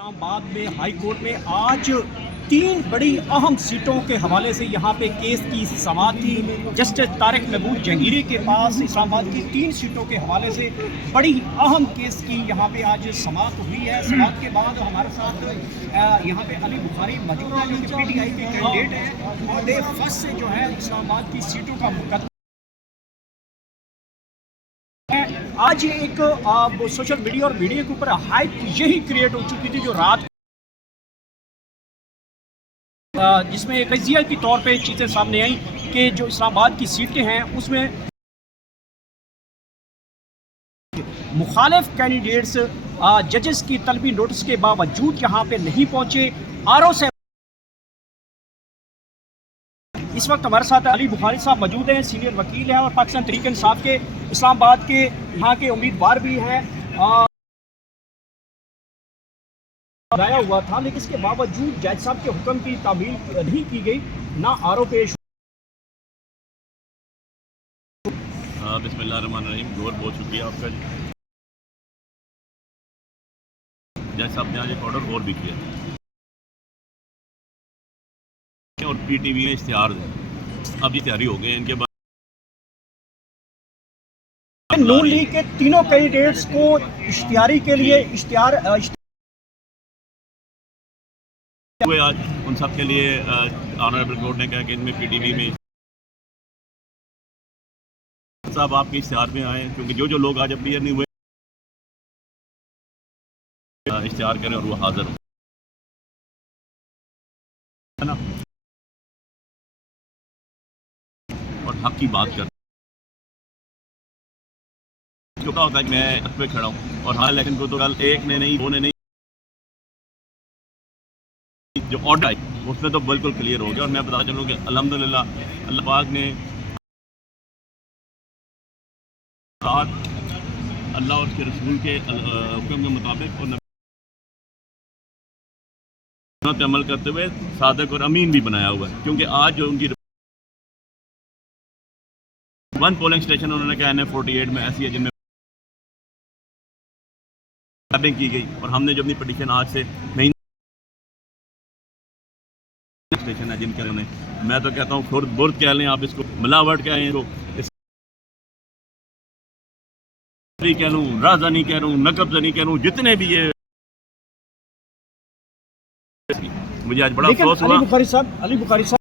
इस्लामाबाद में high court में आज 3 बड़ी अहम सीटों के हवाले से यहाँ पे केस की समाअत थी। जस्टिस तारिक महमूद जहांगीरी के पास इस्लामाबाद की 3 सीटों के हवाले से बड़ी अहम केस की यहाँ पे आज समाअत हुई है। समाअत के बाद हमारे साथ यहाँ पे अली बुखारी मौजूद है जो कि PTI के कैंडिडेट हैं और डे फर्स्ट से जो है इस्लामाबाद की सीटों का मुकदमा आज एक सोशल मीडिया और मीडिया के ऊपर हाइप यही क्रिएट हो चुकी थी जो रात जिसमें एक कजिया के तौर पे चीज़ें सामने आई कि जो इस्लामाबाद की सीटें हैं उसमें मुखालिफ कैंडिडेट्स जजेस की तलबी नोटिस के बावजूद यहाँ पे नहीं पहुँचे। RO से इस वक्त हमारे साथ अली बुखारी साहब मौजूद हैं, सीनियर वकील हैं और पाकिस्तान तहरीक इंसाफ के इस्लामाबाद के यहाँ के उम्मीदवार भी हैं। बनाया हुआ था लेकिन इसके बावजूद जज साहब के हुक्म की तामील नहीं की गई, ना RO पेश। बिस्मिल्लाहिर्रहमानिर्रहीम। जोर बहुत शुक्रिया आपका। जज साहब ने आज एक ऑर्डर और भी किया और PTV में इश्तिहार अब ये तैयारी हो गई इनके बाद नून लीग के तीनों कैंडिडेट्स को इश्तिहारी के लिए इश्तिहार हुए आज उन सब के लिए ऑनरेबल कोर्ट ने कहा कि इनमें PTV में साहब आपके इश्तिहार में आए क्योंकि जो लोग आज अपीयर नहीं हुए इश्तिहार करें और वो हाजिर हो है ना और हक की बात कर चुका होता है कि मैं हक पे खड़ा हूँ और हाँ लेकिन को तो कल एक ने नहीं, दो ने नहीं, जो ऑर्डर आई उसमें तो बिल्कुल क्लियर हो गया। और मैं बता चलूँ कि अल्हम्दुलिल्लाह अल्लाह पाक ने अल्लाह और उसके रसूल के हुक्म के मुताबिक और पे अमल करते हुए सादक और अमीन भी बनाया हुआ है क्योंकि आज जो उनकी 1 पोलिंग स्टेशन उन्होंने कहा NF48 में ऐसी है जिनमें की गई और हमने जो अपनी पिटीशन आज से नहीं स्टेशन है जिनके उन्हें मैं तो कहता हूँ खुद बुर्द कह लें आप इसको मिलावट कह लें कह लूँ राजधानी कह लूँ नकबजनी कह लूँ जितने भी ये मुझे आज बड़ा अफसोस हुआ। अली बुखारी साहब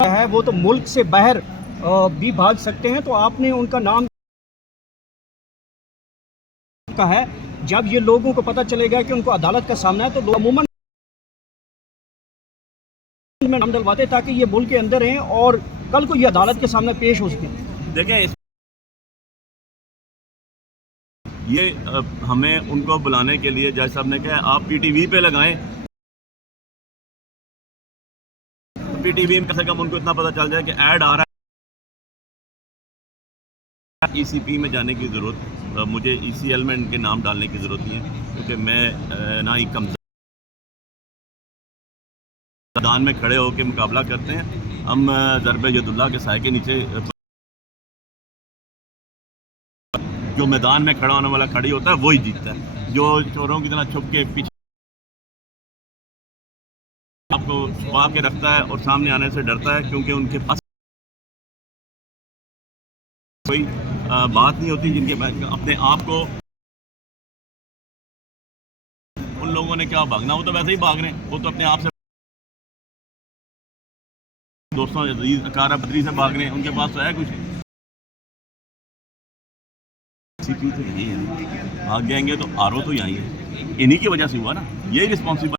है वो तो मुल्क से बाहर भी भाग सकते हैं, तो आपने उनका नाम का है। जब ये लोगों को पता चलेगा कि उनको अदालत का सामना है तो लोग अमूमन में नाम डलवाते ताकि ये मुल्क के अंदर हैं और कल को ये अदालत के सामने पेश हो सके। देखें ये हमें उनको बुलाने के लिए जज साहब ने कहा आप PTV पे लगाएं, PTV में कम से कम उनको इतना पता चल जाए कि ऐड आ रहा है। ECP में जाने की ज़रूरत मुझे ECL में इनके नाम डालने की ज़रूरत नहीं है क्योंकि मैं ना ही कम मैदान में खड़े होकर मुकाबला करते हैं। हम ज़रबे यदुल्लाह के साए के नीचे जो मैदान में खड़ा होने वाला खड़ी होता है वही जीतता है। जो चोरों की तरह छुप के पीछे आपको छुपा के रखता है और सामने आने से डरता है क्योंकि उनके पास कोई बात नहीं होती जिनके पास अपने आप को उन लोगों ने क्या भागना, वो तो वैसे ही भाग रहे हैं। वो तो अपने आप से दोस्तों अकारा बदरी से भाग रहे हैं, उनके पास तो है कुछ तो यही है। भाग जाएंगे तो RO तो यही है, इन्हीं की वजह से हुआ ना, यही रिस्पॉन्सिबल।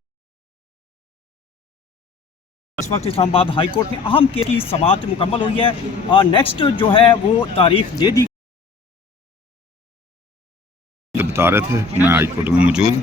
इस वक्त इस्लामाबाद हाई कोर्ट में अहम केस की समाअत मुकम्मल हुई है और नेक्स्ट जो है वो तारीख दे दी। बता रहे थे मैं हाई कोर्ट में मौजूद